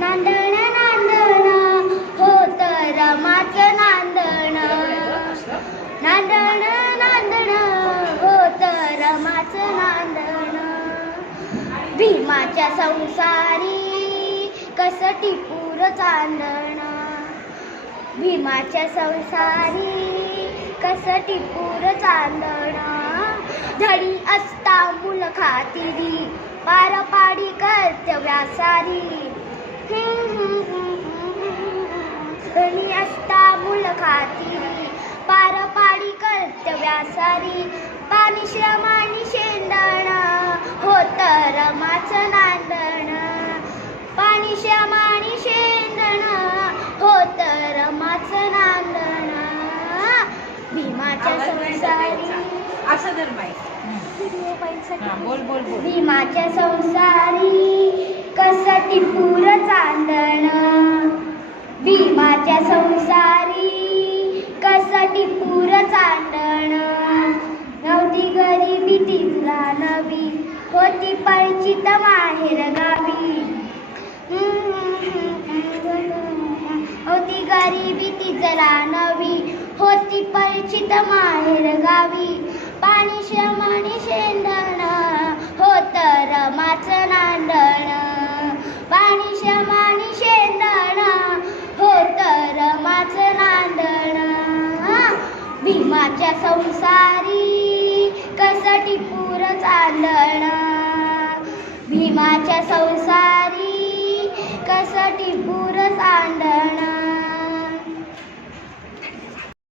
नांदण नांदण होत रमाचं नांदण, नांदण नांदण होत रमाचं नांदण. भीमाच्या संसारी कसटी पूर चांदण, भीमाच्या संसारी कसटी पूर चांदण. धडी असता मुल खातिरी पार पाडी कर्तव्यासारी, धडी असता मुल खातिरी पार पाडी कर्तव्यासारी. पाणी श्रमानी शेंदण होत रमाचं नांदण, पाणी श्रमानी शेंदण होत रमाचं नांदण. भीमाच्या संसारी असं धर बाई. बोल बोल बोल. भीमाच्या संसारी कसटी पूर चांदण, भीमाच्या संसारी कसटी पूर चांदण. नव्हती गरिबी तिला नवी होती परिचित माहेर गावी, होती गरिबी तिला नवी होती परिचित माहेर गावी. पाणी श्रमानी शेंदण होत रमाचं नांदण, पाणी श्रमानी शेंदण होत रमाचं नांदण. भीमाच्या संसारी कसटी पूर चांदण, भीमाच्या संसारी